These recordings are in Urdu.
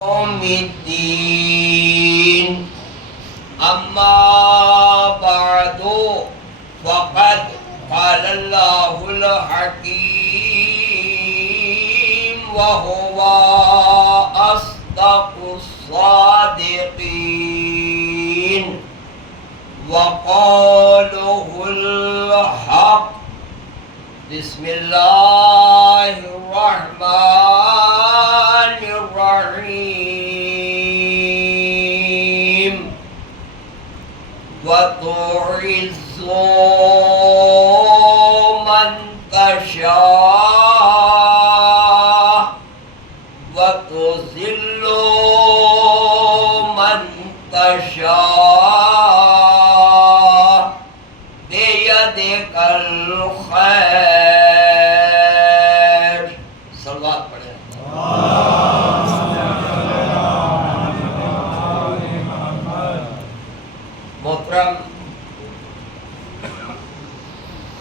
يوم الدين أما بعد فقد قال الله الحكيم وهو أصدق الصادقين وقوله الحق. بسم الله الرحمن الرحيم. وتعز من تشاء وتذل من تشاء بيدك الخير. صلوات پڑھیں. محترم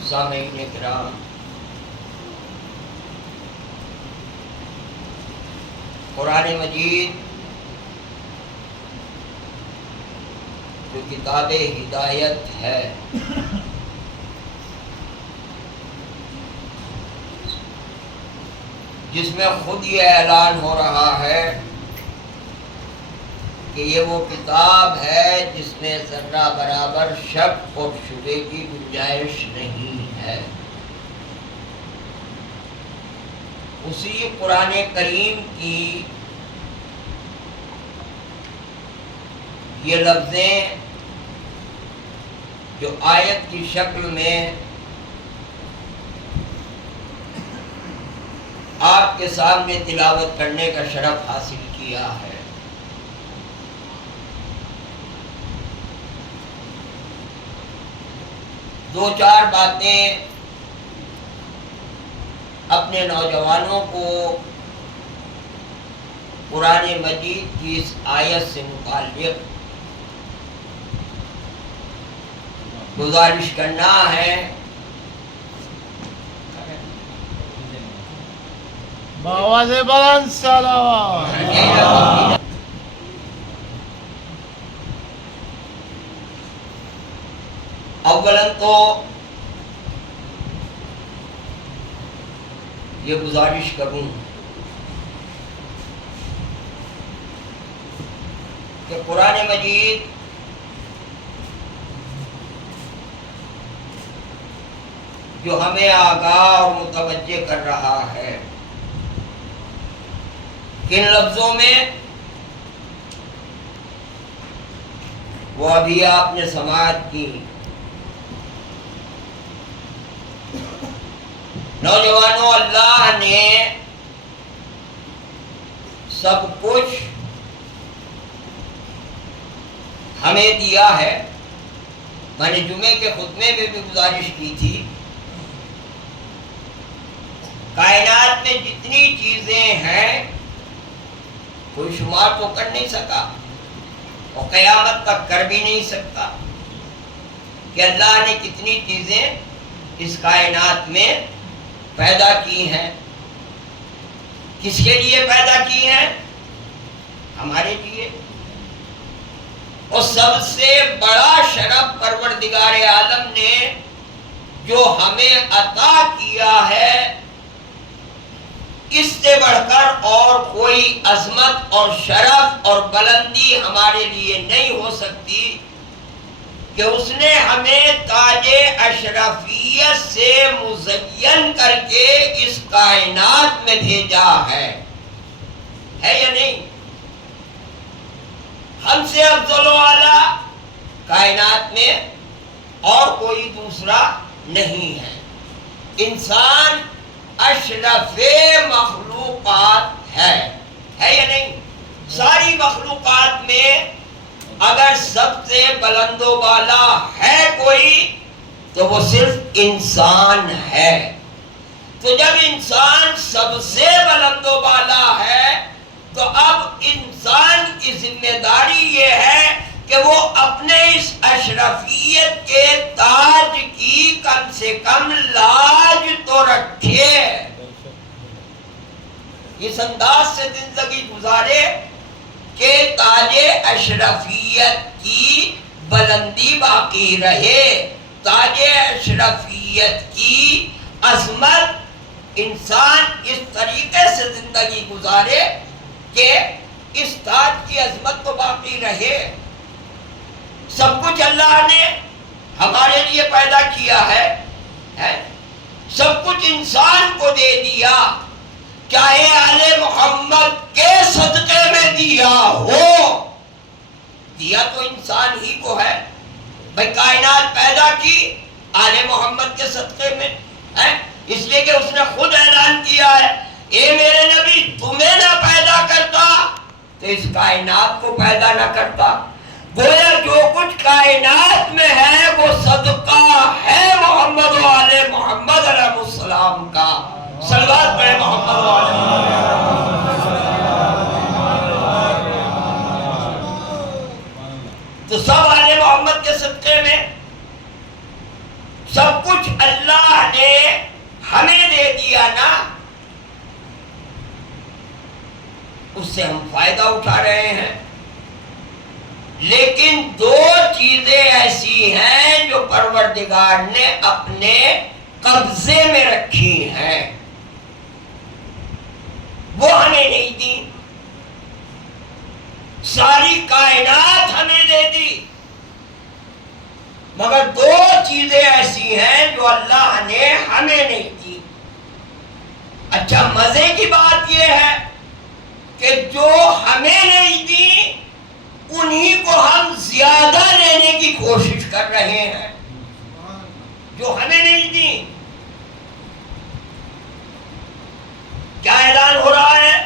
سامعین کرام، قرآن مجید جو کتاب ہدایت ہے، جس میں خود یہ اعلان ہو رہا ہے کہ یہ وہ کتاب ہے جس میں ذرہ برابر شک اور شبہ کی گنجائش نہیں ہے، اسی قرآن کریم کی یہ لفظیں جو آیت کی شکل میں آپ کے سامنے تلاوت کرنے کا شرف حاصل کیا ہے. دو چار باتیں اپنے نوجوانوں کو قرآن مجید کی اس آیت سے متعلق گزارش کرنا ہے. بآواز بلند صلوات. اولاً تو یہ گزارش کروں کہ قرآن مجید جو ہمیں آگاہ اور متوجہ کر رہا ہے، کن لفظوں میں وہ ابھی آپ نے سماعت کی. نوجوانوں، اللہ نے سب کچھ ہمیں دیا ہے. میں نے جمعے کے خطبے میں بھی گزارش کی تھی، کائنات میں جتنی چیزیں ہیں کوئی شمار تو کر نہیں سکا اور قیامت تک کر بھی نہیں سکتا کہ اللہ نے کتنی چیزیں اس کائنات میں پیدا کی ہیں. کس کے لیے پیدا کی ہیں؟ ہمارے لیے. اور سب سے بڑا شرف پروردگار عالم نے جو ہمیں عطا کیا ہے، اس سے بڑھ کر اور کوئی عظمت اور شرف اور بلندی ہمارے لیے نہیں ہو سکتی کہ اس نے ہمیں تاج اشرفیت سے مزین کر کے اس کائنات میں بھیجا ہے یا نہیں؟ ہم سے افضل و اعلیٰ کائنات میں اور کوئی دوسرا نہیں ہے. انسان اشرف مخلوقات ہے یا نہیں؟ ساری مخلوقات میں اگر سب سے بلند و بالا ہے کوئی تو وہ صرف انسان ہے. تو جب انسان سب سے بلند و بالا ہے تو اب انسان کی ذمہ داری یہ ہے کہ وہ اپنے اس اشرفیت کے تاج کی کم سے کم لاج تو رکھے. اس انداز سے زندگی گزارے تاج اشرفیت کی بلندی باقی رہے، تاج اشرفیت کی عظمت انسان اس طریقے سے زندگی گزارے کہ اس تاج کی عظمت تو باقی رہے۔ سب کچھ اللہ نے ہمارے لیے پیدا کیا ہے، سب کچھ انسان کو دے دیا، چاہے آل محمد کے صدقے میں دیا ہو، دیا تو انسان ہی کو ہے۔ بھائی کائنات پیدا کی آل محمد کے صدقے میں ہے، اس لیے کہ اس نے خود اعلان کیا ہے، اے میرے نبی تمہیں نہ پیدا کرتا تو اس کائنات کو پیدا نہ کرتا۔ گویا جو کچھ کائنات میں ہے وہ صدقہ ہے محمد و آل محمد علیہ السلام کا۔ صلوات پڑھیں محمد و آل محمد۔ تو سب آل محمد کے صدقے میں سب کچھ اللہ نے ہمیں دے دیا نا، اس سے ہم فائدہ اٹھا رہے ہیں۔ لیکن دو چیزیں ایسی ہیں جو پروردگار نے اپنے قبضے میں رکھی ہیں، وہ ہمیں نہیں دی، ساری کائنات ہمیں دے دی، مگر دو چیزیں ایسی ہیں جو اللہ نے ہمیں نہیں دی۔ اچھا مزے کی بات یہ ہے کہ جو ہمیں نہیں دی انہی کو ہم زیادہ لینے کی کوشش کر رہے ہیں، جو ہمیں نہیں دی۔ کیا اعلان ہو رہا ہے؟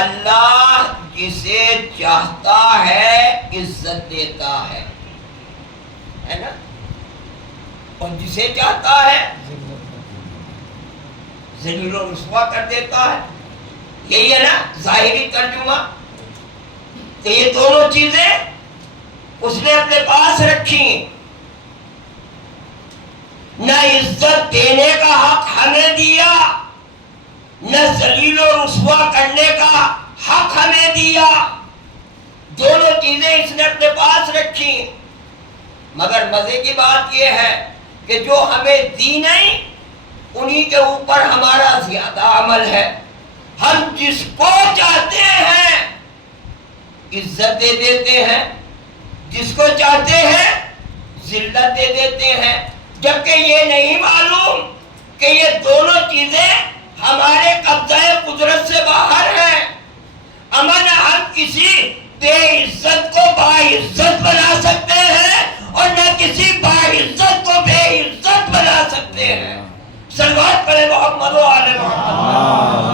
اللہ جسے چاہتا ہے عزت دیتا ہے نا، اور جسے چاہتا ہے ذلیل و رسوا کر دیتا ہے۔ یہی ہے نا ظاہری ترجمہ۔ تو یہ دونوں چیزیں اس نے اپنے پاس رکھی، نہ عزت دینے کا حق ہمیں دیا، نہ ذلیل و رسوا کرنے کا حق ہمیں دیا، دونوں چیزیں اس نے اپنے پاس رکھی۔ مگر مزے کی بات یہ ہے کہ جو ہمیں دی نہیں انہی کے اوپر ہمارا زیادہ عمل ہے۔ ہم جس کو چاہتے ہیں عزت دے دیتے ہیں، جس کو چاہتے ہیں ذلت دے دیتے ہیں، جبکہ یہ نہیں معلوم کہ یہ دونوں چیزیں ہمارے قبضہ قدرت سے باہر ہیں۔ امن ہم کسی بے عزت کو باعزت بنا سکتے ہیں اور نہ کسی باعزت کو بے عزت بنا سکتے ہیں۔ صلوات پڑھیں محمد و آل محمد۔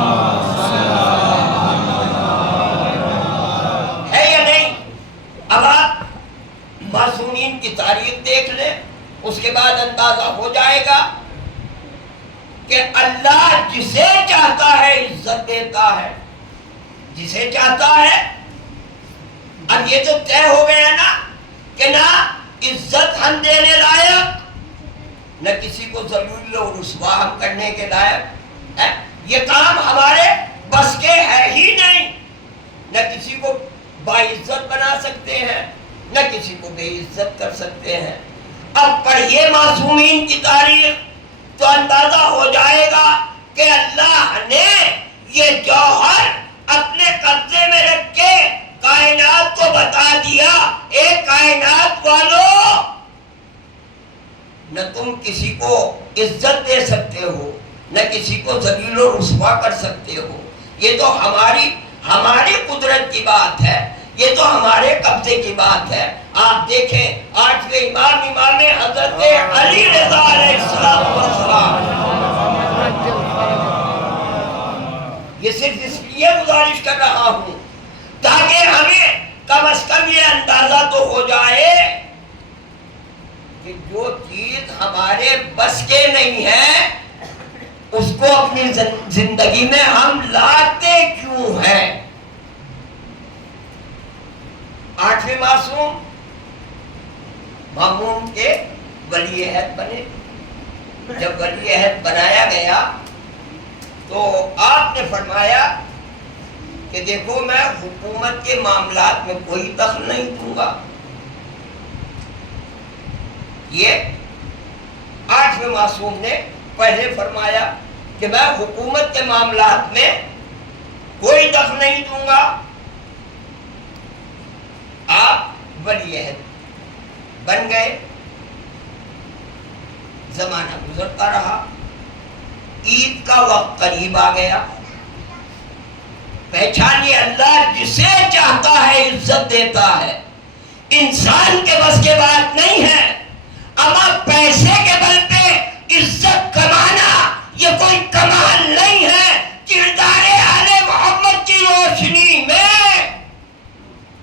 اب آپ معصومین کی تاریخ دیکھ لیں، اس کے بعد اندازہ ہو جائے گا کہ اللہ جسے چاہتا ہے عزت دیتا ہے، جسے چاہتا ہے۔ اب یہ تو طے ہو گیا نا کہ نہ عزت ہم دینے لائق، نہ کسی کو ذلیل و رسوا ہم کرنے کے لائق ہے۔ یہ کام ہمارے بس کے ہے ہی نہیں، نہ کسی کو باعزت بنا سکتے ہیں، نہ کسی کو بے عزت کر سکتے ہیں۔ اب پڑھیے معصومین کی تاریخ تو اندازہ ہو جائے گا کہ اللہ نے یہ جوہر اپنے قبضے میں رکھ کے کائنات کو بتا دیا، اے کائنات والو، نہ تم کسی کو عزت دے سکتے ہو، نہ کسی کو ذلیل و رسوا کر سکتے ہو۔ یہ تو ہماری قدرت کی بات ہے، یہ تو ہمارے قبضے کی بات ہے۔ آپ دیکھیں 8ویں امام حضرت علی رضا علیہ السلام، یہ صرف اس لیے گزارش کر رہا ہوں تاکہ ہمیں کم از کم یہ اندازہ تو ہو جائے کہ جو چیز ہمارے بس کے نہیں ہے اس کو اپنی زندگی میں ہم لاتے کیوں ہیں۔ 8ویں معصوم مامون کے ولی عہد بنے۔ جب ولی عہد بنایا گیا تو آپ نے فرمایا کہ دیکھو میں حکومت کے معاملات میں کوئی دخل نہیں دوں گا. یہ 8ویں معصوم نے پہلے فرمایا کہ میں حکومت کے معاملات میں کوئی دخل نہیں دوں گا. آپ ولی عہد بن گئے. زمانہ گزرتا رہا، عید کا وقت قریب آ گیا. پہچانیے اللہ جسے چاہتا ہے عزت دیتا ہے، انسان کے بس کے بات نہیں ہے. اما پیسے کے بل پہ عزت کمانا یہ کوئی کمال نہیں ہے. کردار آل محمد کی روشنی میں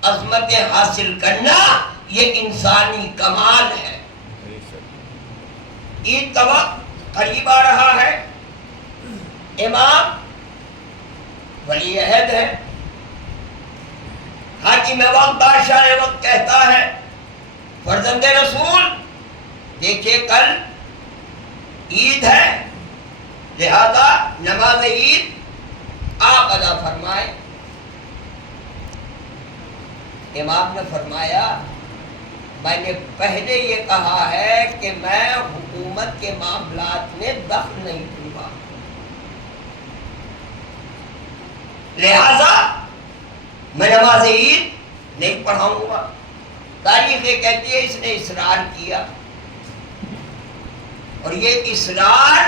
عظمتیں حاصل کرنا یہ انسانی کمال ہے. عید کا وقت قریب آ رہا ہے. امام ولی عہد ہے، حاکم وقت، بادشاہ وقت کہتا ہے فرزند رسول دیکھیے کل عید ہے، لہذا نماز عید آپ ادا فرمائیں. امام نے فرمایا میں نے پہلے یہ کہا ہے کہ میں حکومت کے معاملات میں دخل نہیں دوں گا، لہذا میں نماز عید نہیں پڑھاؤں گا. تاریخ یہ کہتی ہے اس نے اصرار کیا، اور یہ اصرار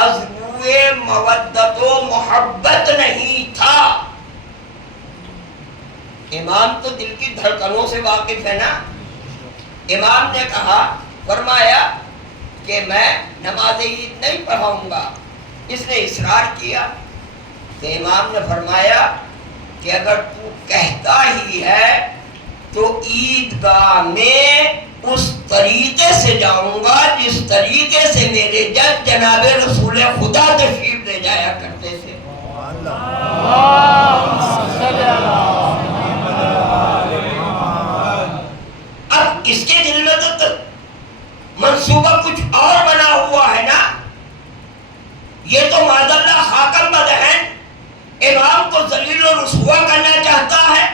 از روئے مودت و محبت نہیں تھا. امام تو دل کی دھڑکنوں سے واقف ہے نا. امام نے کہا، فرمایا کہ میں نماز عید نہیں پڑھاؤں گا. اس نے اصرار کیا تو امام نے فرمایا کہ اگر تو کہتا ہی ہے تو عیدگاہ میں اس طریقے سے جاؤں گا جس طریقے سے میرے جد جناب رسول خدا تشریف لے جایا کرتے تھے. اب اس کے دل میں تو منصوبہ کچھ اور بنا ہوا ہے نا. یہ تو معذاللہ حاکم بدہن امام کو ذلیل و رسوا کرنا چاہتا ہے.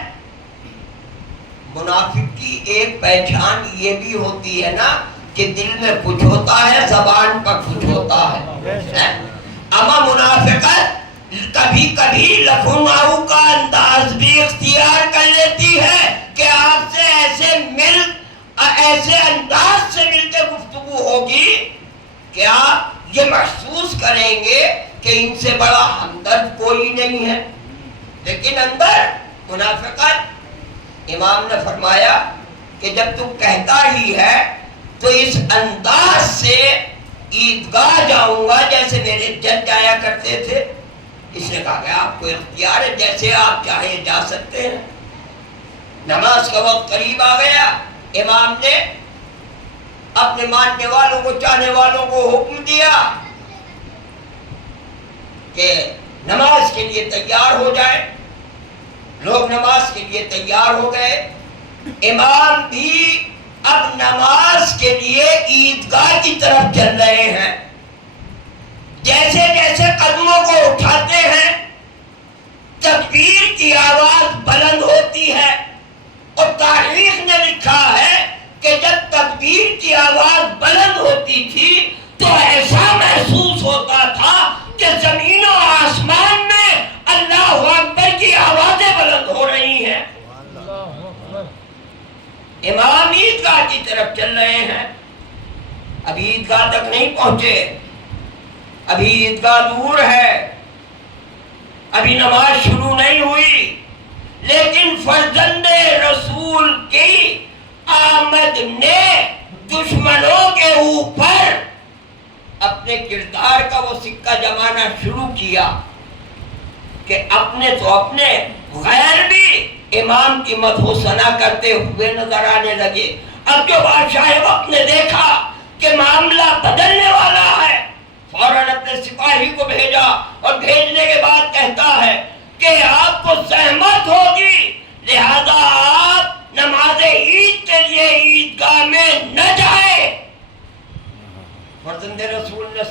منافق کی ایک پہچان یہ بھی ہوتی ہے نا کہ دل میں کچھ ہوتا ہے، زبان پر کچھ ہوتا ہے. اما منافقت کبھی کبھی لکھنؤ کا انداز بھی اختیار کر لیتی ہے کہ آپ سے ایسے انداز سے مل کے گفتگو ہوگی کہ آپ یہ محسوس کریں گے کہ ان سے بڑا ہمدرد کوئی نہیں ہے، لیکن اندر منافقت. امام نے فرمایا کہ جب تو کہتا ہی ہے تو اس انداز سے عیدگاہ جاؤں گا جیسے میرے جد جایا کرتے تھے. اس نے کہا کہ آپ کو اختیار ہے، جیسے آپ چاہیں جا سکتے ہیں. نماز کا وقت قریب آ گیا. امام نے اپنے ماننے والوں کو، چاہنے والوں کو حکم دیا کہ نماز کے لیے تیار ہو جائے. لوگ نماز کے لیے تیار ہو گئے. امام بھی اب نماز کے لیے عیدگاہ کی طرف چل رہے ہیں. جیسے جیسے قدموں کو اٹھاتے ہیں تکبیر کی آواز بلند ہوتی ہے، اور تاریخ نے لکھا ہے کہ جب تکبیر کی آواز بلند ہوتی تھی تو ایسا محسوس ہوتا تھا کہ زمین و آسمان میں اللہ اکبر کی آوازیں بلند ہو رہی ہیں. امام عیدگاہ کی طرف چل رہے ہیں. ابھی عیدگاہ تک نہیں پہنچے، ابھی عیدگاہ دور ہے، ابھی نماز شروع نہیں ہوئی، لیکن فرزند رسول کی آمد نے دشمنوں کے اوپر اپنے کردار کا وہ سکہ جمانا شروع کیا کہ اپنے تو اپنے، غیر بھی امام کی مدح و ثنا کرتے ہوئے نظر آنے لگے. اب جو بادشاہ وقت نے دیکھا کہ معاملہ بدلنے والا ہے، فوراً اپنے سپاہی کو بھیجا، اور بھیجنے کے بعد کہتا ہے کہ آپ کو زحمت ہوگی، لہذا آپ نماز عید کے لیے عیدگاہ میں نہ جائے. فرزند رسول نے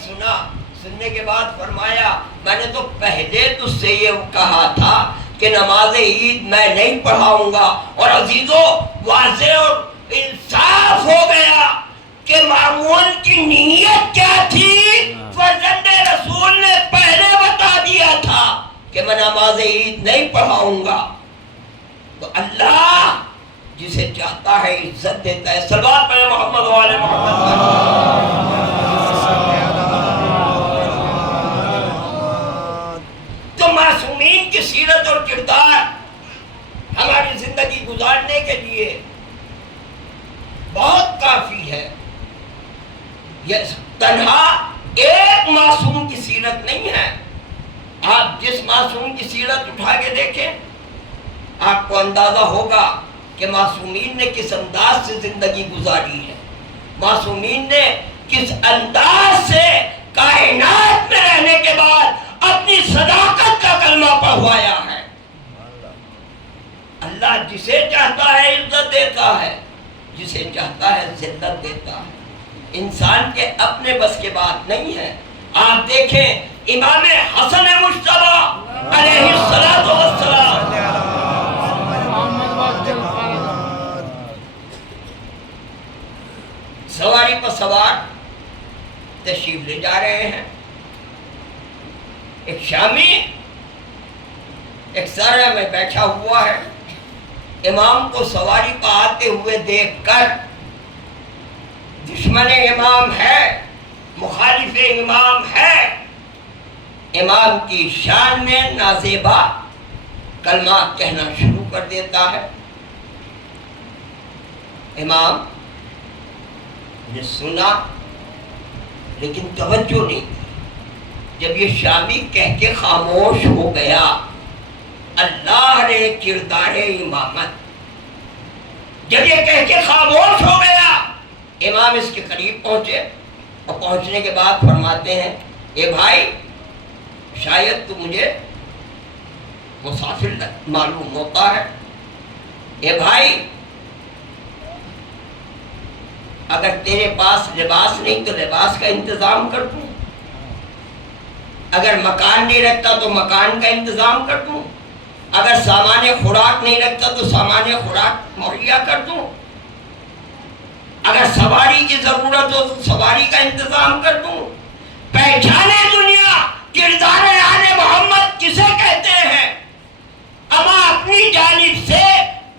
سننے کے بعد فرمایا میں نے تو پہلے تجھ سے یہ کہا تھا کہ نماز عید میں نہیں پڑھاؤں گا. اور عزیزو واضح اور انصاف ہو گیا کہ مامون کی نیت کیا تھی. فرزند رسول نے پہلے بتا دیا تھا کہ میں نماز عید نہیں پڑھاؤں گا. تو اللہ جسے چاہتا ہے عزت دیتا ہے. صلوات پڑھیں محمد و آل محمد. تو معصومین کی سیرت اور کردار ہماری زندگی گزارنے کے لیے بہت کافی ہے. یہ تنہا ایک معصوم کی سیرت نہیں ہے. آپ جس معصوم کی سیرت اٹھا کے دیکھیں آپ کو اندازہ ہوگا کہ معصومین نے کس انداز سے زندگی گزاری ہے. معصومین نے کس انداز سے کائنات میں رہنے کے بعد اپنی صداقت کا کلمہ پڑھوایا ہے. اللہ جسے چاہتا ہے عزت دیتا ہے, جسے چاہتا ہے ذلت دیتا ہے. انسان کے اپنے بس کے بات نہیں ہے. آپ دیکھیں امام حسن مجتبی علیہ الصلوۃ والسلام سواری پر سوار تشریف لے جا رہے ہیں. ایک شامی ایک سرے میں بیٹھا ہوا ہے. امام کو سواری پر آتے ہوئے دیکھ کر دشمن امام ہے, مخالف امام ہے, امام کی شان میں نازیبا کلمات کہنا شروع کر دیتا ہے. امام نے سنا لیکن توجہ نہیں دی. جب یہ شامی کہہ کے خاموش ہو گیا, اللہ نے کردار امامت, جب یہ کہہ کے خاموش ہو گیا, امام اس کے قریب پہنچے اور پہنچنے کے بعد فرماتے ہیں اے بھائی شاید تو مجھے مسافر معلوم ہوتا ہے. اے بھائی اگر تیرے پاس لباس نہیں تو لباس کا انتظام کر دوں, اگر مکان نہیں رکھتا تو مکان کا انتظام کر دوں, اگر سامان خوراک نہیں رکھتا تو سامان خوراک مہیا کر دوں, اگر سواری کی ضرورت ہو تو سواری کا انتظام کر دوں. پہچانے دنیا کردار آل محمد کسے کہتے ہیں. اما اپنی جانب سے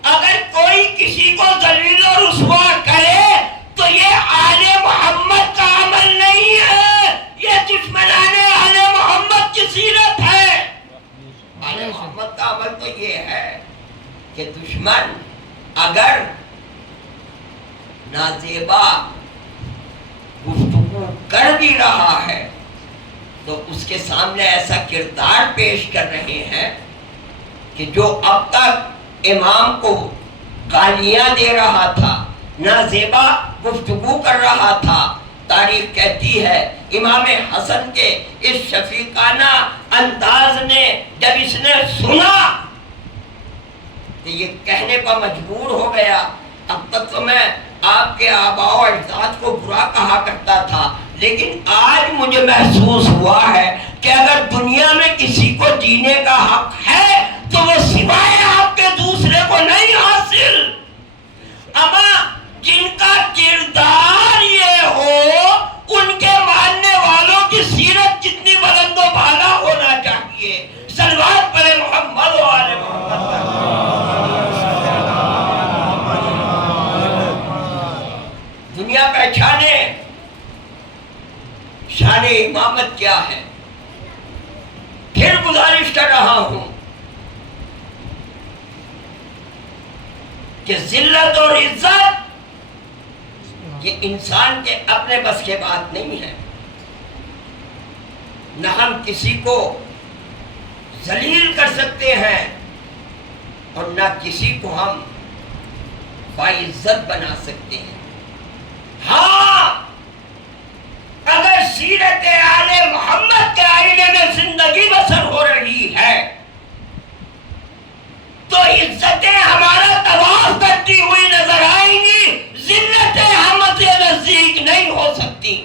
اگر کوئی کسی کو ذلیل و رسوا کرے تو یہ آل محمد کا عمل نہیں ہے, یہ دشمنان آل محمد کی سیرت ہے. آل محمد کا عمل تو یہ ہے کہ دشمن اگر نازیبا گفتگو کر بھی رہا ہے تو اس کے سامنے ایسا کردار پیش کر رہے ہیں کہ جو اب تک امام کو گالیاں دے رہا تھا, نازیبا گفتگو کر رہا تھا. تاریخ کہتی ہے امام حسن کے اس شفیقانہ انداز نے جب اس نے سنا تو یہ کہنے پر مجبور ہو گیا اب تک تو میں آپ کے آباء و اجداد کو برا کہا کرتا تھا, لیکن آج مجھے محسوس ہوا ہے کہ اگر دنیا میں کسی کو جینے کا حق ہے تو وہ سوائے آپ کے دوسرے کو نہیں حاصل. اما جن کا کردار یہ ہو ان کے ماننے والوں کی سیرت جتنی بلند و بالا ہونا چاہیے. صلوات پڑھیں محمد و آل محمد. دنیا پہچانے شان امامت کیا ہے. پھر گزارش کر رہا ہوں کہ ذلت اور عزت یہ انسان کے اپنے بس کے بات نہیں ہے. نہ ہم کسی کو ذلیل کر سکتے ہیں اور نہ کسی کو ہم باعزت بنا سکتے ہیں. ہاں اگر سیرت آل محمد کے آئینے میں زندگی بسر ہو رہی ہے تو عزتیں ہمارا طواف کرتی ہوئی نظر آئیں گی, ذلتیں ہم سے نزدیک نہیں ہو سکتی.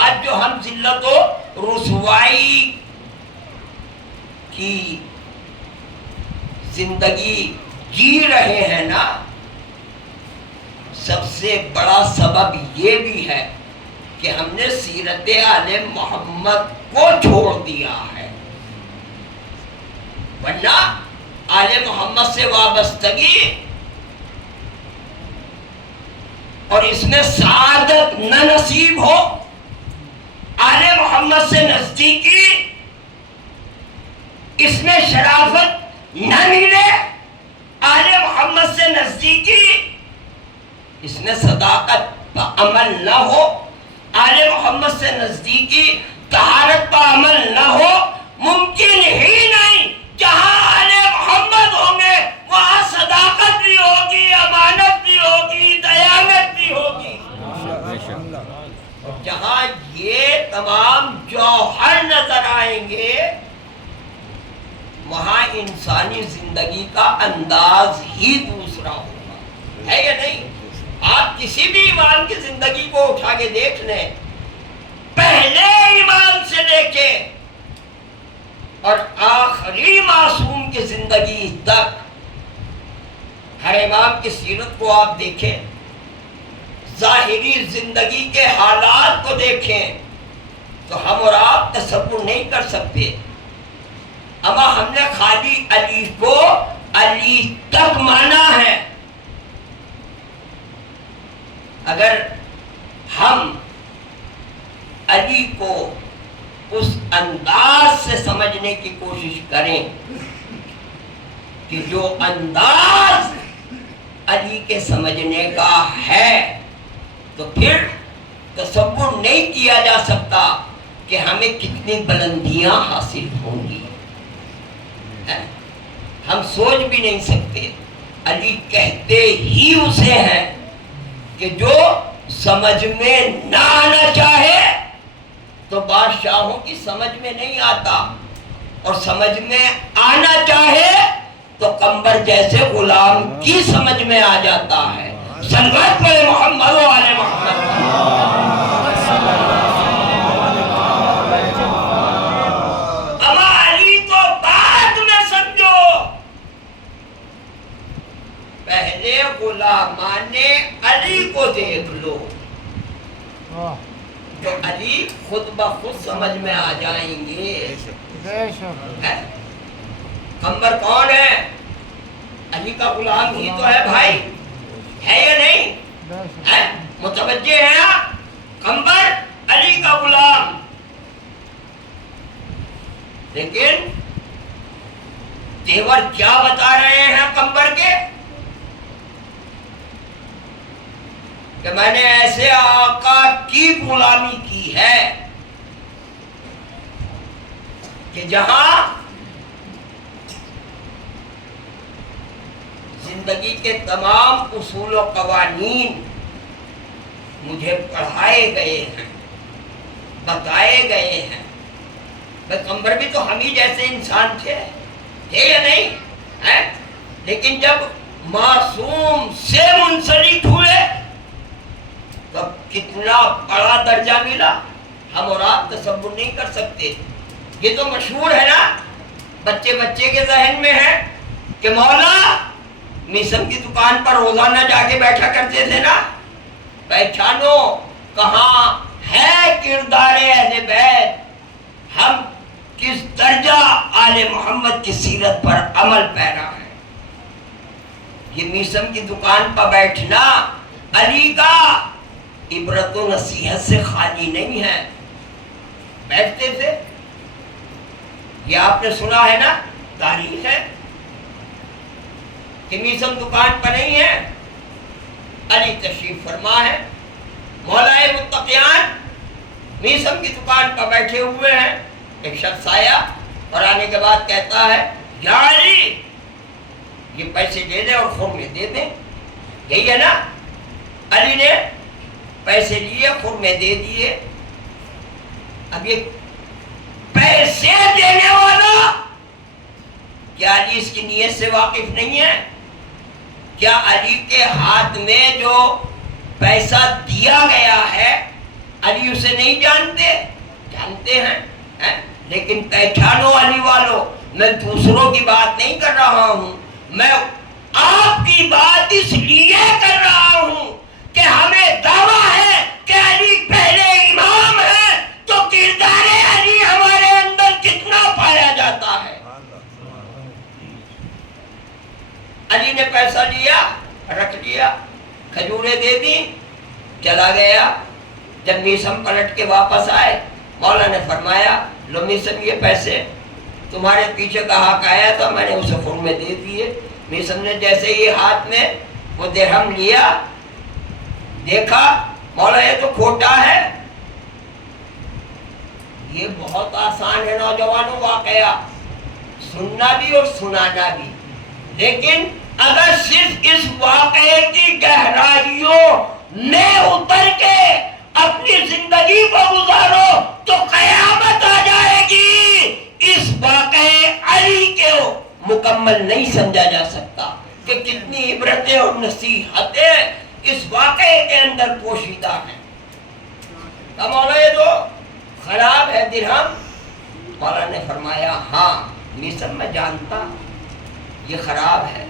آج جو ہم ذلت و رسوائی کی زندگی جی رہے ہیں نا، سب سے بڑا سبب یہ بھی ہے کہ ہم نے سیرت آل محمد کو چھوڑ دیا ہے، ورنہ آل محمد سے وابستگی اور اس میں سعادت نہ نصیب ہو، آل محمد سے نزدیکی، اس میں شرافت نہ ملے، آل محمد سے نزدیکی، اس میں صداقت پر عمل نہ ہو، آل محمد سے نزدیکی طہارت پر عمل نہ ہو، ممکن ہی نہیں۔ جہاں آل محمد ہوں گے وہاں صداقت بھی ہوگی، امانت بھی ہوگی، دیانت بھی ہوگی، اور جہاں یہ تمام جوہر نظر آئیں گے وہاں انسانی زندگی کا انداز ہی دوسرا ہوگا، ہے یا نہیں؟ آپ کسی بھی امام کی زندگی کو اٹھا کے دیکھ لیں، پہلے امام سے لے کے اور آخری معصوم کی زندگی تک ہر امام کی سیرت کو آپ دیکھیں، ظاہری زندگی کے حالات کو دیکھیں تو ہم اور آپ تصور نہیں کر سکتے، اما ہم نے خالی علی کو علی تک مانا ہے۔ اگر ہم علی کو اس انداز سے سمجھنے کی کوشش کریں کہ جو انداز علی کے سمجھنے کا ہے، تو پھر تصور نہیں کیا جا سکتا کہ ہمیں کتنی بلندیاں حاصل ہوں گی، ہم سوچ بھی نہیں سکتے۔ علی کہتے ہی اسے ہیں کہ جو سمجھ میں نہ آنا چاہے تو بادشاہوں کی سمجھ میں نہیں آتا، اور سمجھ میں آنا چاہے تو قمبر جیسے غلام کی سمجھ میں آ جاتا ہے۔ صلوات پڑھے محمد و آل محمد۔ اما علی کو بعد میں سمجھو، پہلے غلامان علی کو دیکھ لو، جو علی خود بخود سمجھ میں آ جائیں گے۔ قمبر کون ہے؟ علی کا غلام ہی تو ہے بھائی، ہے یا نہیں؟ متوجہ ہیں آپ؟ قمبر علی کا غلام، لیکن تیور کیا بتا رہے ہیں قمبر کے کہ میں نے ایسے آقا کی غلامی کی ہے کہ جہاں زندگی کے تمام اصول و قوانین مجھے پڑھائے گئے ہیں، بتائے گئے ہیں۔ بھائی قمبر بھی تو ہم ہی جیسے انسان تھے یا نہیں؟ لیکن جب معصوم سے منسلک ہوئے تب کتنا بڑا درجہ ملا، ہم اور آپ تصور نہیں کر سکتے۔ یہ تو مشہور ہے نا، بچے بچے کے ذہن میں ہے کہ مولا میسم کی دکان پر روزانہ جا کے بیٹھا کرتے تھے نا، پہچانو کہاں ہے کردار اہل بیت، ہم کس درجہ آل محمد کی سیرت پر عمل پیرا ہے۔ یہ میسم کی دکان پر بیٹھنا علی کا عبرت و نصیحت سے خالی نہیں ہے، بیٹھتے تھے۔ یہ آپ نے سنا ہے نا، تاریخ ہے کہ میسم دکان پر نہیں ہے، علی تشریف فرما ہے، مولا متقیان میسم کی دکان پر بیٹھے ہوئے ہیں۔ ایک شخص آیا اور آنے کے بعد کہتا ہے یا علی یہ پیسے دے دیں اور خرمے دے دیں، یہی ہے نا؟ علی نے پیسے لیے، خرمے دے دیے۔ اب یہ پیسے دینے والا کیا علی اس کی نیت سے واقف نہیں ہے؟ کیا علی کے ہاتھ میں جو پیسہ دیا گیا ہے علی اسے نہیں جانتے؟ جانتے ہیں، لیکن پہچانو علی والو، میں دوسروں کی بات نہیں کر رہا ہوں، میں آپ کی بات اس لیے کر رہا ہوں کہ ہمیں دعویٰ ہے کہ علی پہلے امام ہے، تو کردار علی ہمارے اندر کتنا پایا جاتا ہے۔ علی نے پیسہ لیا، رکھ لیا، کھجوریں دے دی، چلا گیا۔ جب میثم پلٹ کے واپس آئے، مولا نے فرمایا لو میثم یہ پیسے تمہارے پیچھے کا حق آیا تھا، میں نے اسے خون میں دے دیے۔ میثم نے جیسے ہی ہاتھ میں وہ درہم لیا، دیکھا مولا یہ تو کھوٹا ہے۔ یہ بہت آسان ہے نوجوانوں واقعہ، سننا بھی اور سنانا بھی، لیکن اگر صرف اس واقعے کی گہرائیوں میں اتر کے اپنی زندگی کو گزارو تو قیامت آ جائے گی۔ اس واقعے علی کو مکمل نہیں سمجھا جا سکتا کہ کتنی عبرتیں اور نصیحتیں اس واقعے کے اندر پوشیدہ ہیں۔ مولا یہ تو خراب ہے درہم؟ مولا نے فرمایا ہاں میثم میں جانتا یہ خراب ہے،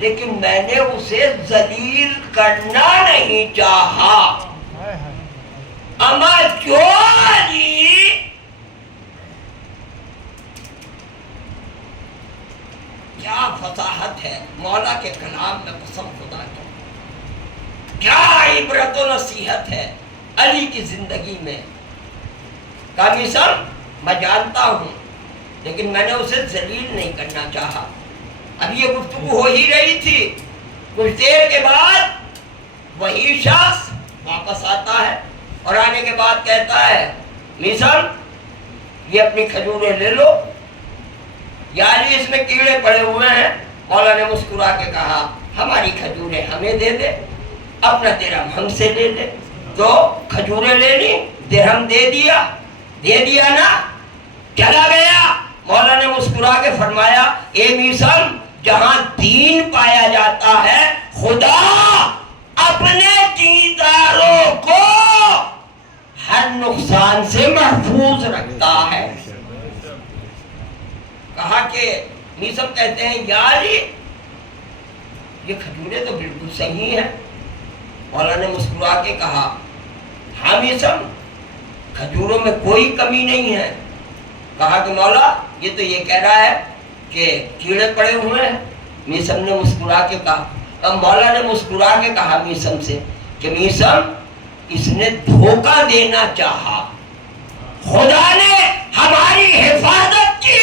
لیکن میں نے اسے ذلیل کرنا نہیں چاہا۔ اما جو علی کیا فصاحت ہے مولا کے کلام میں، قسم خدا کی کیا عبرت و نصیحت ہے علی کی زندگی میں۔ کہا میثم میں جانتا ہوں، لیکن میں نے اسے ذلیل نہیں کرنا چاہا۔ اب یہ گفتگو ہو ہی رہی تھی، کچھ دیر کے بعد وہی شخص واپس آتا ہے اور آنے کے بعد کہتا ہے میثم یہ اپنی کھجوریں لے لو، یا علی اس میں کیڑے پڑے ہوئے ہیں۔ مولا نے مسکرا کے کہا ہماری کھجوریں ہمیں دے دے، اپنا درہم ہم سے لے لے۔ تو کھجوریں لے لی، درہم دے دیا نا، چلا گیا۔ مولا نے مسکرا کے فرمایا اے میثم جہاں دین پایا جاتا ہے خدا اپنے دینداروں کو ہر نقصان سے محفوظ رکھتا ہے۔ کہا کہ میثم کہتے ہیں یا علی یہ کھجوریں تو بالکل صحیح ہیں۔ مولا نے مسکرا کے کہا ہاں میثم کھجوروں میں کوئی کمی نہیں ہے۔ کہا کہ مولا یہ تو یہ کہہ رہا ہے کہ کیڑے پڑے ہوئے ہیں۔ میثم نے مسکرا کے کہا، اب مولا نے مسکرا کے کہا میثم سے کہ میثم اس نے دھوکہ دینا چاہا، خدا نے ہماری حفاظت کی،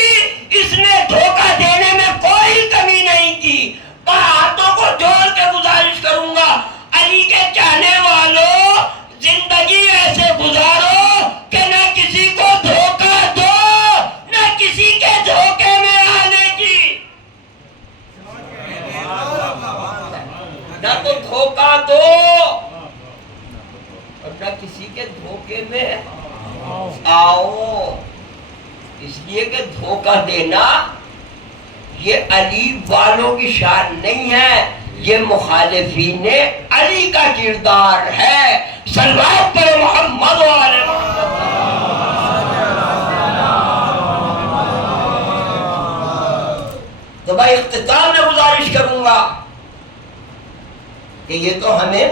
اس نے دھوکہ دینے میں کوئی کمی نہیں کی۔ میں ہاتھوں کو جوڑ کے گزارش کروں گا علی کے چاہنے والوں زندگی ایسے گزارو کہ نہ کسی کو دھوکہ دو نہ کسی کے دھوکے میں آنے کی، نہ تو دھوکہ دو اور نہ کسی کے دھوکے میں آؤ۔ اس لیے کہ دھوکہ دینا یہ علی والوں کی شان نہیں ہے، یہ مخالفین علی کا کردار ہے۔ صلوات پر محمد و آل محمد۔ تو میں اختتام میں گزارش کروں گا کہ یہ تو ہمیں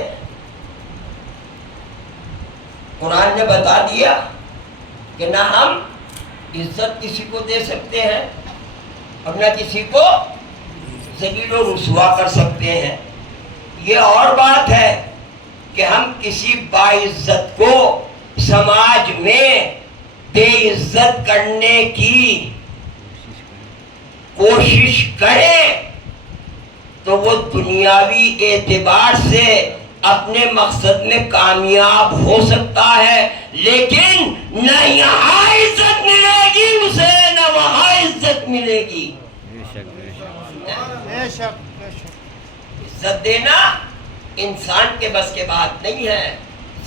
قرآن نے بتا دیا کہ نہ ہم عزت کسی کو دے سکتے ہیں اور نہ کسی کو ذلیل و رسوا کر سکتے ہیں۔ یہ اور بات ہے کہ ہم کسی باعزت کو سماج میں بے عزت کرنے کی کوشش کریں تو وہ دنیاوی اعتبار سے اپنے مقصد میں کامیاب ہو سکتا ہے، لیکن نہ یہاں عزت ملے گی اسے نہ وہاں عزت ملے گی۔ عزت دینا انسان کے بس کے بات نہیں ہے،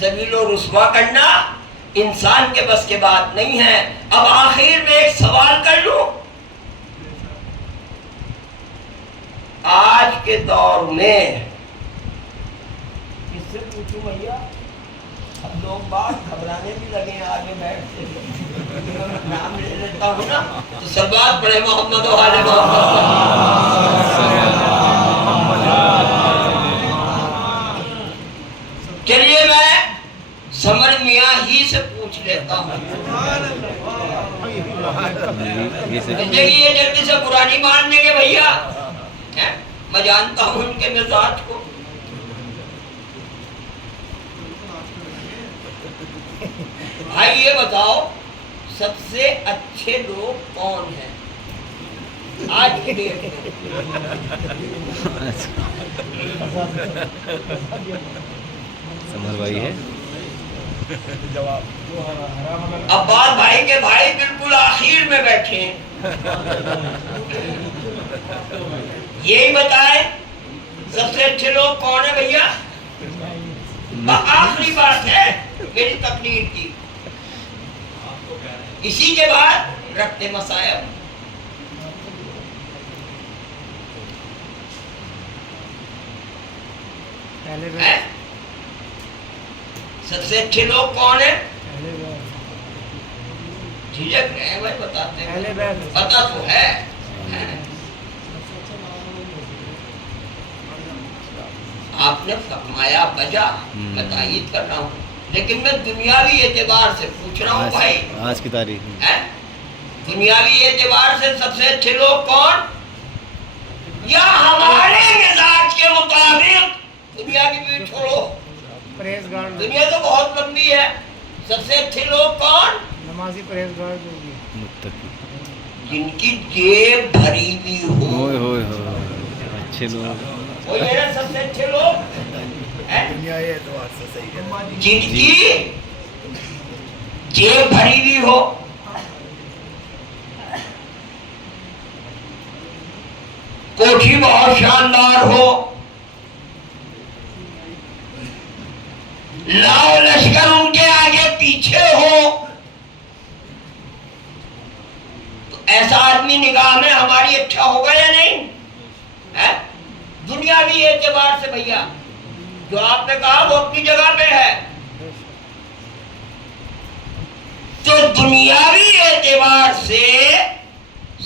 ذلیل و رسوا کرنا انسان کے بس کے بات نہیں ہے۔ اب آخر میں ایک سوال کر لوں، آج کے دور میں کس سے پوچھوں بھیا؟ اب لوگ بات گھبرانے بھی لگے ہیں آگے بیٹھ کے نام لے لیتا ہوں نا تو صلوات پڑھے محمد و آل محمد. چلیے میں سمر میاں ہی سے پوچھ لیتا ہوں. زندگی یہ جلدی سے برا نہیں ماننے کے بھیا, میں جانتا ہوں ان کے مزاج کو. بھائی یہ بتاؤ سب سے اچھے لوگ کون ہیں آج کی ڈیٹ میں؟ سمر بھائی ہے. عباس بھائی کے بھائی بالکل آخر میں بیٹھے ہیں. یہی بتائیں سب سے اچھے لوگ کون ہیں بھیا؟ آخری بات ہے میری تقریر کی. اسی کے بعد رکھتے مسائب. سب سے اچھے لوگ کون ہیں؟ جھجک رہے ہیں بھائی, بتاتے ہیں, پتا تو ہے. آپ نے فرمایا بجا, میں تائید کر رہا ہوں, لیکن میں دنیاوی اعتبار سے پوچھ رہا ہوں بھائی. آج کی تاریخ دنیاوی اعتبار سے سب سے اچھے لوگ کون, یا ہمارے مزاج کے مطابق دنیا کی بھی چھوڑو, دنیا تو بہت لمبی ہے. سب سے اچھے لوگ کون؟ نمازی پرہیزگار جو بھی جن کی جیب بھری ہوئی ہو. اچھے لوگ وہی ہے نا سب سے اچھے لوگ, جن کی جیب بھری ہوئی ہو. کوٹھی بہت شاندار ہو, لاؤ لشکر ان کے آگے پیچھے ہو, تو ایسا آدمی نگاہ میں ہماری اچھا ہوگا یا نہیں؟ دنیاوی اعتبار سے بھیا جو آپ نے کہا وہ اپنی جگہ پہ ہے. تو دنیاوی اعتبار سے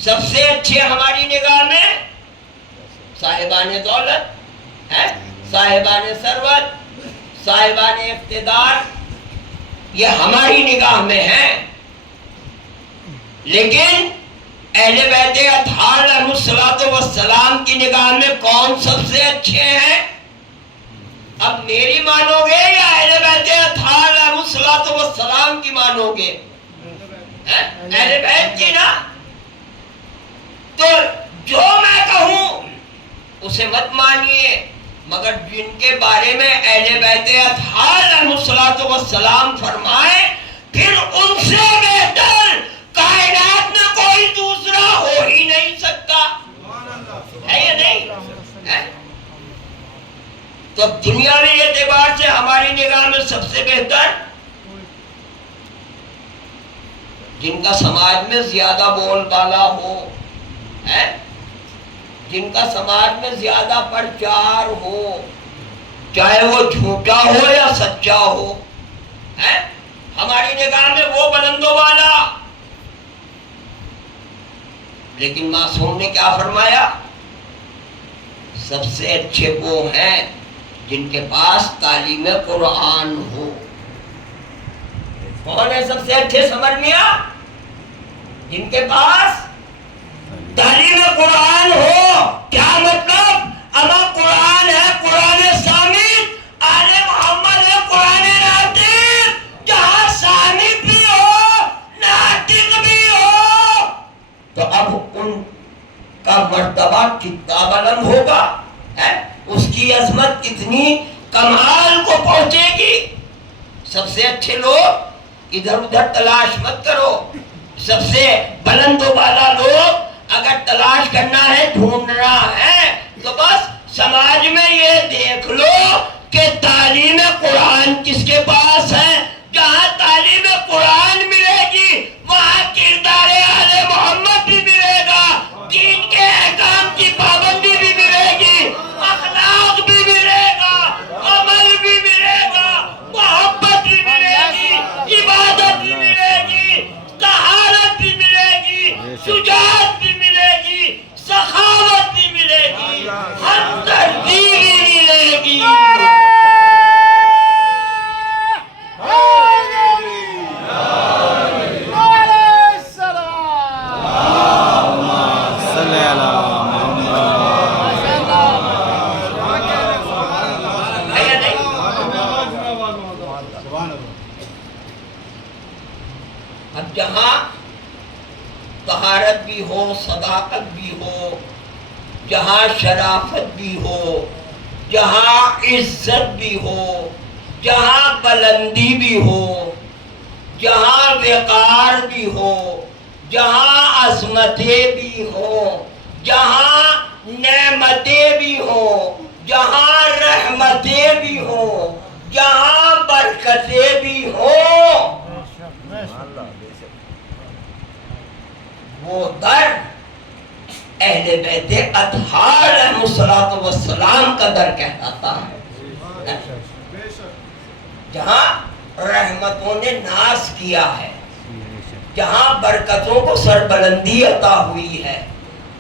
سب سے اچھے ہماری نگاہ میں صاحبان دولت, صاحبان ثروت, صاحبان اقتدار, یہ ہماری نگاہ میں ہیں. لیکن اہل بیت اطہار علیہ السلام کی نگاہ میں کون سب سے اچھے ہیں؟ اب میری مانو گے یا اہل بیت اطہار علیہ السلام کی مانو گے؟ اہل بیت کی نا. تو جو میں کہوں اسے مت مانیے, مگر جن کے بارے میں اہل بیت اطہار علیہ السلام فرمائے پھر ان سے بہتر کائنات میں کوئی دوسرا ہو ہی نہیں سکتا. ہے یا نہیں؟ تو دنیاوی اعتبار سے ہماری نگاہ میں سب سے بہتر جن کا سماج میں زیادہ بول بالا ہو, جن کا سماج میں زیادہ پرچار ہو, چاہے وہ جھوٹا ہو یا سچا ہو, ہماری نگاہ میں وہ بلندوں والا. لیکن معصوم نے کیا فرمایا؟ سب سے اچھے وہ ہیں جن کے پاس تعلیم قرآن ہو. کون ہے سب سے اچھے سمر میاں؟ جن کے پاس تعلیم قرآن ہو. کیا مطلب؟ اما قرآن ہے قرآن سامت, آل محمد ہے قرآن ناطق, جہاں سامت بھی ہو ناطق بھی ہو تو اب ان کا مرتبہ کتنا بلند ہوگا, اس کی عظمت کتنی کمال کو پہنچے گی. سب سے اچھے لوگ ادھر ادھر تلاش مت کرو. سب سے بلند و بالا لوگ اگر تلاش کرنا ہے, ڈھونڈنا ہے, تو بس سماج میں یہ دیکھ لو کہ تعلیم قرآن کس کے پاس ہے. جہاں تعلیم قرآن ملے گی وہاں کردار آل محمد بھی ملے گا, دین کے احکام کی پابندی بھی ملے گی, اخلاق بھی ملے گا, عمل بھی ملے گا, محبت بھی ملے گا. حماقت بھی ہو، جہاں شرافت بھی ہو، جہاں عزت بھی ہو، جہاں بلندی بھی ہو، جہاں وقار بھی ہو، جہاں عظمتیں بھی ہوں، جہاں نعمتیں بھی ہوں، جہاں رحمتیں بھی ہوں، جہاں برکتیں بھی ہوں، وہ در اہل بیت اطہار علیہ الصلوۃ والسلام کا در کہلاتا ہے، جہاں رحمتوں نے ناز کیا ہے، جہاں برکتوں کو سربلندی عطا ہوئی ہے،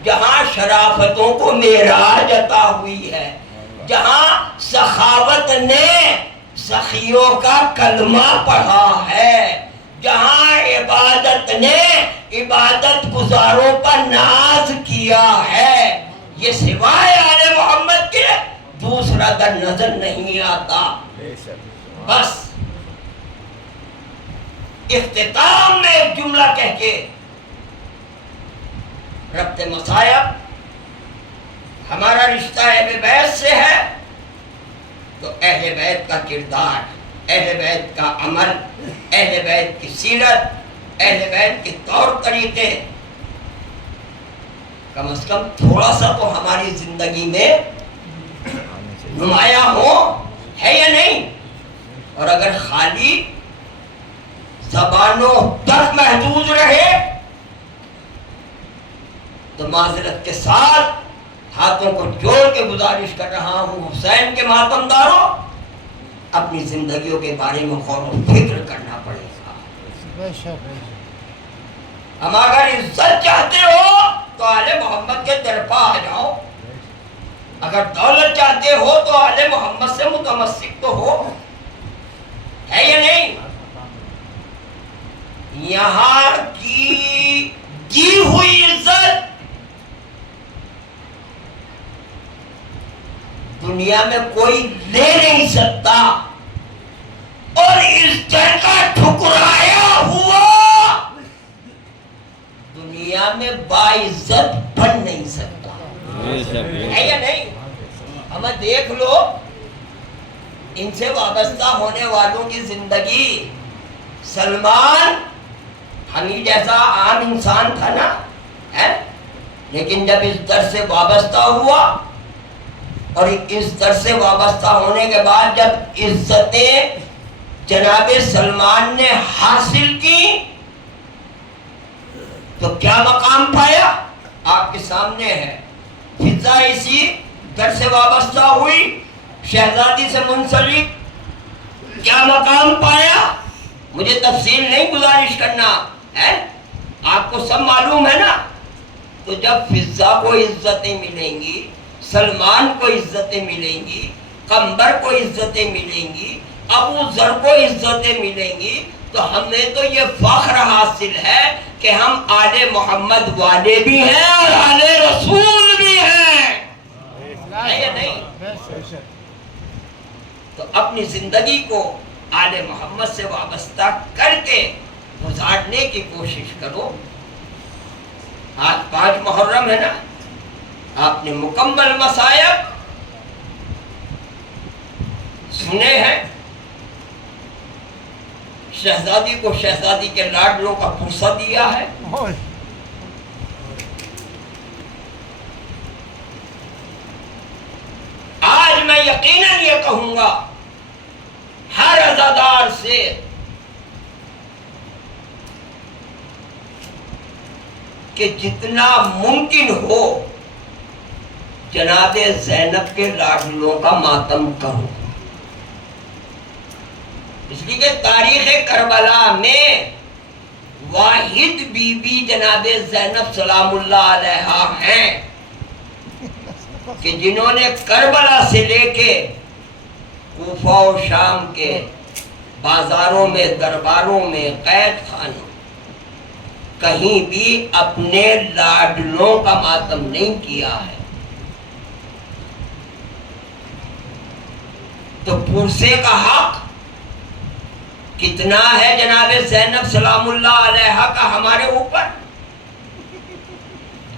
جہاں شرافتوں کو معراج عطا ہوئی ہے، جہاں سخاوت نے سخیوں کا کلمہ پڑھا ہے، جہاں عبادت نے عبادت گزاروں پر ناز کیا ہے، یہ سوائے آل محمد کے دوسرا در نظر نہیں آتا۔ بس اختتام میں ایک جملہ کہہ کے ربط مصائب، ہمارا رشتہ اہل بیت سے ہے تو اہل بیت کا کردار، اہل بیت کا عمل، اہل بیت کی سیرت، اہل بیت کے طور طریقے کم از کم تھوڑا سا تو ہماری زندگی میں نمایاں ہو، ہے یا نہیں؟ اور اگر خالی زبانوں تک محدود رہے تو معذرت کے ساتھ ہاتھوں کو جوڑ کے گزارش کر رہا ہوں، حسین کے ماتم داروں، اپنی زندگیوں کے بارے میں غور و فکر کرنا پڑے گا۔ ہم اگر عزت چاہتے ہو تو آل محمد کے درپا آ جاؤ، اگر دولت چاہتے ہو تو آل محمد سے متمسک تو ہو، ہے یا نہیں؟ یہاں کی دی ہوئی عزت دنیا میں کوئی لے نہیں سکتا، اور اس جگہ ٹھکرایا ہوا دنیا میں باعزت بن نہیں سکتا، ہے یا نہیں؟ ہمیں دیکھ لو ان سے وابستہ ہونے والوں کی زندگی۔ سلمان ہمیں جیسا عام انسان تھا نا، لیکن جب اس در سے وابستہ ہوا اور اس در سے وابستہ ہونے کے بعد جب عزتیں جناب سلمان نے حاصل کی تو کیا مقام پایا؟ آپ کے سامنے ہے۔ فضا اسی در سے وابستہ ہوئی، شہزادی سے منسلک، کیا مقام پایا؟ مجھے تفصیل نہیں گزارش کرنا ہے، آپ کو سب معلوم ہے نا۔ تو جب فضا کو عزتیں ملیں گی، سلمان کو عزتیں ملیں گی، قمبر کو عزتیں ملیں گی، ابو ذر کو عزتیں ملیں گی، تو ہمیں تو یہ فخر حاصل ہے کہ ہم آل محمد والے بھی ہیں اور آل رسول بھی ہیں، ہے یا نہیں؟ تو اپنی زندگی کو آل محمد سے وابستہ کر کے گزارنے کی کوشش کرو۔ آج 5 محرم ہے نا، آپ نے مکمل مصائب سنے ہیں، شہزادی کو شہزادی کے لاڈلوں کا پرسہ دیا ہے، آج میں یقیناً یہ کہوں گا ہر عزادار سے کہ جتنا ممکن ہو جناب زینب کے لاڈلوں کا ماتم کرو، اس لیے کہ تاریخ کربلا میں واحد بی بی جناب زینب سلام اللہ علیہا ہیں کہ جنہوں نے کربلا سے لے کے کوفہ و شام کے بازاروں میں، درباروں میں، قید خانوں کہیں بھی اپنے لاڈلوں کا ماتم نہیں کیا ہے۔ تو پرسے کا حق کتنا ہے جناب زینب سلام اللہ علیہا کا ہمارے اوپر؟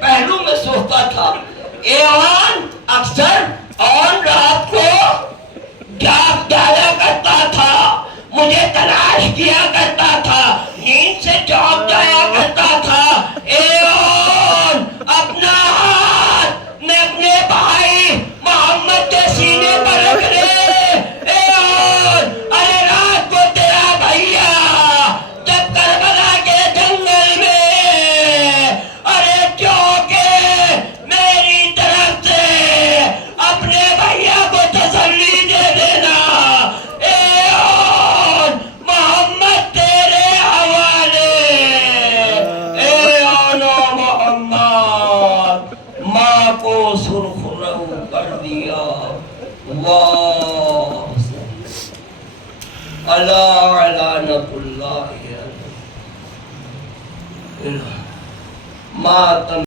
پہلو میں سوتا تھا. ایوان اکثر اور رات کو جایا کرتا تھا, مجھے تلاش کیا کرتا تھا, نیند سے چونک جایا کرتا تھا. ایوان اپنا ہاتھ میں اپنے بھائی محمد کے سینے پر رکھ لے. ایوان ارے رات کو تیرا بھیا جب کربلا کے جنگل میں ارے چونکے میری طرف سے اپنے بھیا کو تسلی دے دینا. ایوان محمد تیرے حوالے. ایوان محمد ماں کو سرخ رو کر دیا. اللہ اللہ لعنت اللہ ماتم